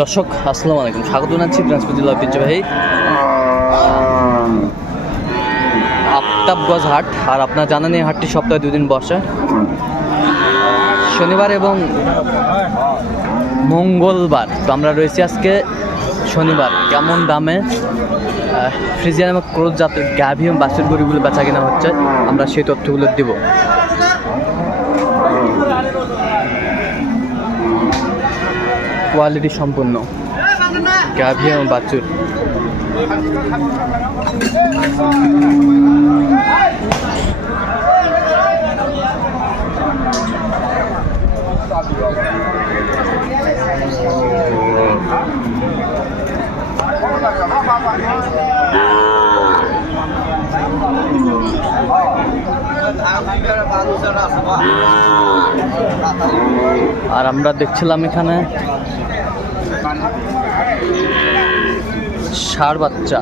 দর্শক, আসসালামু আলাইকুম। স্বাগত জানাচ্ছি দিনাজপুর জেলা ঐতিহ্যবাহী আফতাবগঞ্জ হাট। আর আপনার জানেন এই হাটটি সপ্তাহে দুদিন বসে। শনিবার এবং মঙ্গলবার। তো আমরা রয়েছি আজকে শনিবার। কেমন দামে ফ্রিজিয়ান এবং ক্রোজ জাতের গাভি বাছুর গরিগুলো বেচা কেনা হচ্ছে, আমরা সেই তথ্যগুলো দেবো। কোয়ালিটি সম্পন্ন গাভি এবং বাছুর। আর আমরা দেখছিলাম এখানে ষাড় বাচ্চা।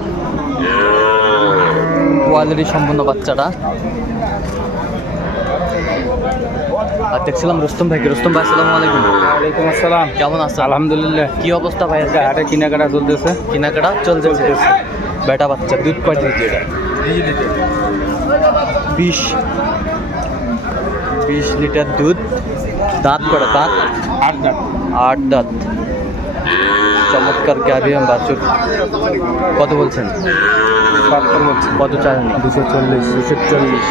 কোয়ালিটি সম্পন্ন বাচ্চাটা। আর দেখছিলাম রুস্তম ভাইকে। রুস্তম ভাই আসসালামু আলাইকুম। ওয়ালাইকুম আসসালাম। কেমন আছেন? আলহামদুলিল্লাহ। কি অবস্থা ভাই আজকে? হাটে কেনাকাটা চলতেছে। কেনাকাটা চলছে বেটা বাচ্চা দুধ কয় দিচ্ছে এটা বিশ। বিশ লিটার দুধ। দাঁত কটা? দাঁত? আট দাম আট দাঁত। চমৎকার এবং বাছুর। কত বলছেন? কত চান দুশো চল্লিশ দুশো চল্লিশ।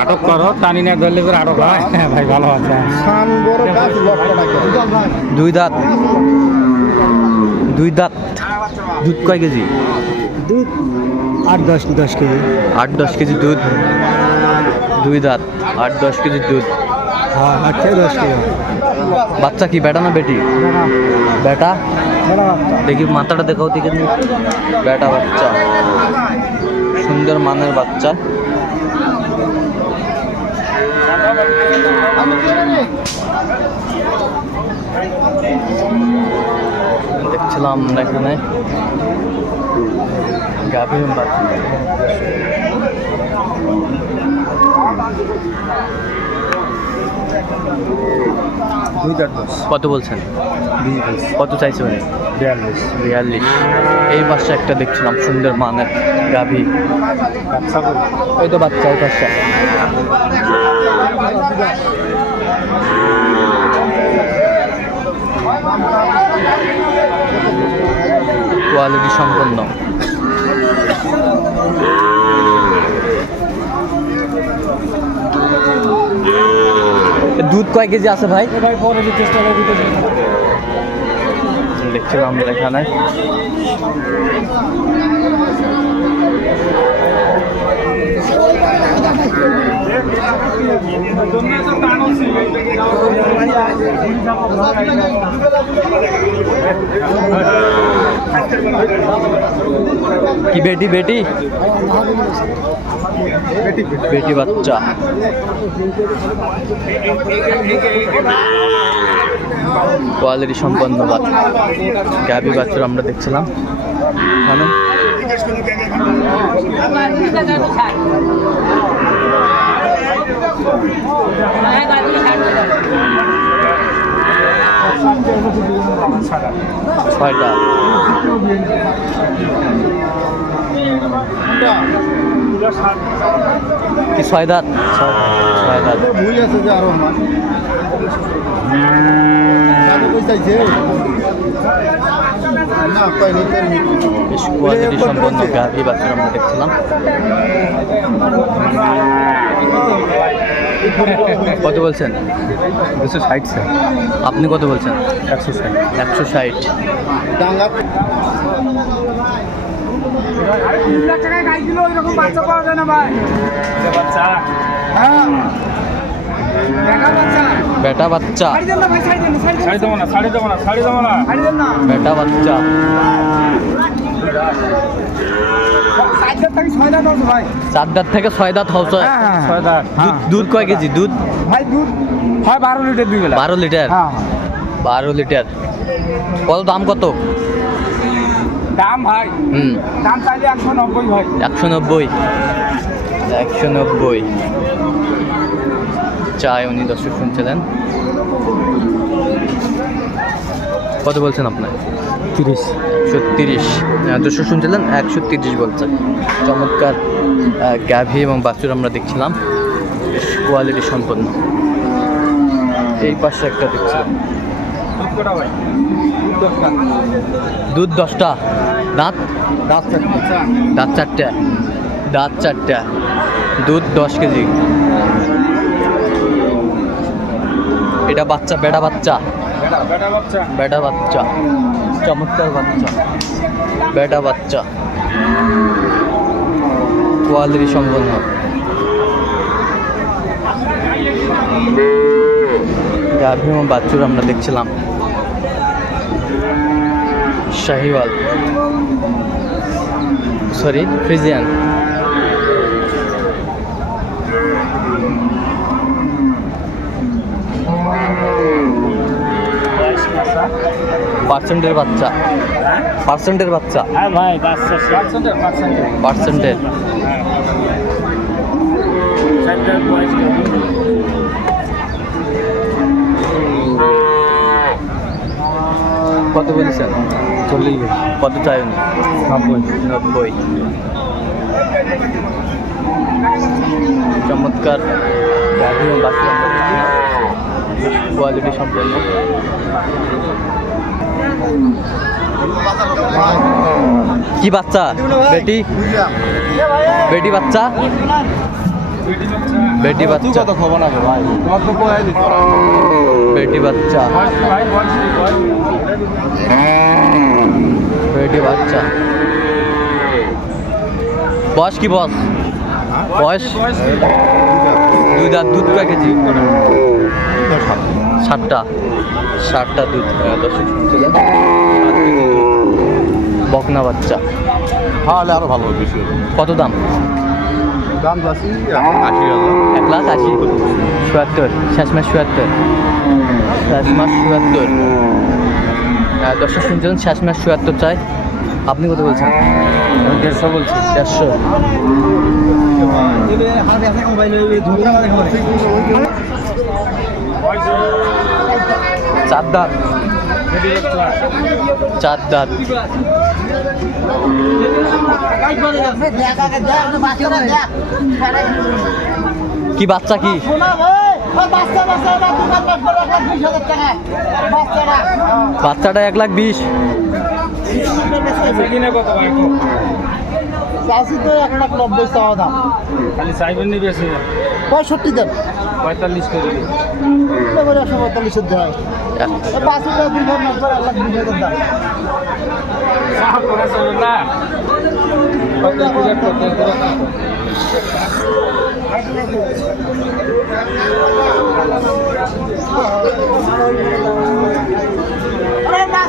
আটক করো টানি না ধরলে পরে আটক হয়। হ্যাঁ ভাই ভালো আছে। দুই দাঁত। দুই দাঁত। দুধ কয় কেজি? দুধ আট দশ দশ কেজি। আট দশ কেজি দুধ। দুই দাঁত আট দশ কেজি দুধ। হ্যাঁ আট থেকে দশ কেজি। বাচ্চা কি বেটা না বেটি? বেটা? দেখি মাথাটা দেখাও দেখে বেটা বাচ্চা। সুন্দর মানের বাচ্চা। দেখছিলাম আমরা এখানে। গাভীর বাচ্চা। কত বলছেন? কত চাইছে মানে বিয়াল্লিশ। বিয়াল্লিশ। এই পাশে একটা দেখছিলাম সুন্দর মানের গাভী। এই তো বাচ্চা এই পাশে। কোয়ালিটি সম্পন্ন। দুধ কয় কেজি আছে ভাই? দেখছিলাম আমরা এখানে। কি বেটি বেটি? বেটি বাচ্চা। কোয়ালিটি সম্পন্ন গাভি বাচ্চা আমরা দেখছিলাম। ছয়টা। কি ছয় দাঁত? ছয় দাঁত। ভুল আছে যে আরও আমার বেশ কোয়ালিটি সম্পন্ন গাভি বাচ্চা আমরা দেখছিলাম। কত বলছেন? দুশো ষাট স্যার। আপনি কত বলছেন? একশো ষাট। একশো ষাট। বেটা বাচ্চা। না ছাড়ি দেবো বেটা বাচ্চা। চার দাঁত থেকে ছয় দাঁত হচ্ছে ছয় দুধ দুধ কয় কেজি? দুধ? ভাই দুধ হয় বারো লিটার দুই বেলা। বারো লিটার? হ্যাঁ বারো লিটার। কত দাম কত? দাম ভাই হুম। দাম চাইলে একশো নব্বই ভাই। একশো নব্বই। একশো নব্বই। চায় উনি দর্শক শুনছিলেন। কত বলছেন আপনার? তিরিশ একশো তিরিশ দর্শক শুনছিলেন একশো তিরিশ বলছে। চমৎকার গাভী এবং বাছুর আমরা দেখছিলাম। বেশ কোয়ালিটি সম্পন্ন। এই পাশে একটা দেখছিলাম। দুধ দশটা। দাঁত? দাঁত দাঁত চারটে। দাঁত চারটে। দুধ দশ কেজি। এটা বাচ্চা বেটা বাচ্চা? বেটা বাচ্চা। চমৎকার বাচ্চা। বেটা বাচ্চা। কোয়ালিটি সম্পন্ন। গাভী বাচ্চুর আমরা দেখছিলাম। শাহিওয়াল। Sorry Friesian. পার্সেন্টের বাচ্চা। পার্সেন্টের বাচ্চা। হ্যাঁ ভাই পার্সেন্টের বয়স কত? বলেছেন? চল্লিশ। কত চাই উনি নব্বই। নব্বই। চমৎকার। কোয়ালিটি সম্পন্ন। কি বাচ্চা? বেটি? বেটি বাচ্চা? বেটি বাচ্চা। খবর আছে ভাই তো বেটি বাচ্চা। বেটি বাচ্চা। বয়স কি বস বয়স? দুই দাঁত, দুধ কেজি? ষাটটা ষাটটা দুধ দর্শক। বকনা বাচ্চা। তাহলে আরও ভালো বেশি কত দাম? দাম আশি এক লাখ আশি। চুয়াত্তর। শেষ মাস চুয়াত্তর। শেষ মাস চুয়াত্তর। দর্শক শুনছিলেন শেষ মাস চুয়াত্তর চাই। আপনি কত বলছেন? দেড়শো বলছি। দেড়শো। চার দাঁত চার দাঁত কি বাচ্চা কি? বাচ্চাটা এক লাখ বিশ। কিনে কত ভাই খালি চাইবেন নি বেশি? পঁয়ষট্টি দেন। পঁয়তাল্লিশ করে এবারে একশো পঁয়তাল্লিশের দেয়। এক- পাঁচ হাজার দুই হাজার নব্বই এক লাখ বিশ হাজার দাম সাহা করে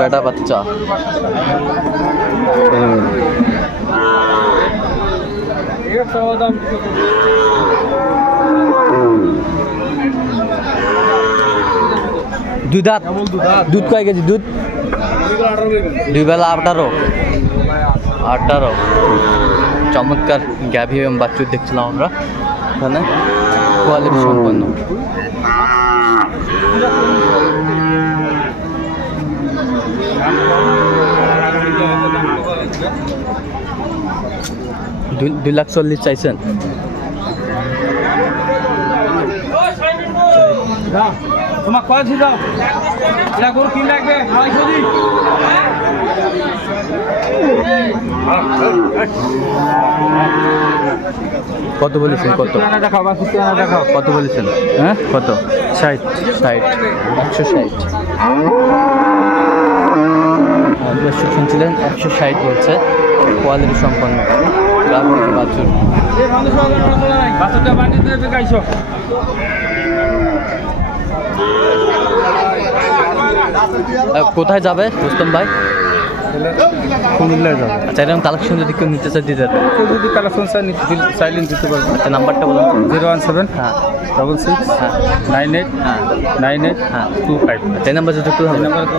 বেটা বাচ্চা দুই দুধ কয় কেজি দুধ? দুই বেলা আঠারো। আঠারো। চমৎকার গ্যাভি এবং বাচ্চুর দেখছিলাম আমরা। এখানে কোয়ালিটি সম্পন্ন। দুই লাখ চল্লিশ চাইছেন। তোমার কয় ছিল এটা গরু কি লাগবে আড়াইশো দিন। কত বলেছেন কত? দেখাও দেখাও। কত বলেছেন? হ্যাঁ? কত? ষাট। ষাট। একশো ষাট। দর্শক শুনছিলেন একশো ষাট বলছে কোয়ালিটি সম্পন্ন। বাছুর। কোথায় যাবে রুস্তম ভাই? কুমিল্লায় যাবে। আচ্ছা এরকম কালেকশন যদি কেউ নিতে চায় দিতে পারবে? কেউ যদি কালেকশন চাই নিতে চাইলেন দিতে পারবে। আচ্ছা নাম্বারটা বলুন তো। জিরো ওয়ান সেভেন হ্যাঁ। ডবল সিক্স হ্যাঁ। নাইন এইট হ্যাঁ। নাইন এইট হ্যাঁ। Two five. তাই নাম্বার যুক্ত হবে নাম্বারে তো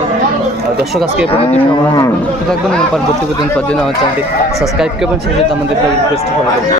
আর দর্শক আজকে থাকবেন, এবং পরবর্তী পর্যন্ত আমার চ্যানেলটি সাবস্ক্রাইব করবেন আমাদের ফলো করবেন।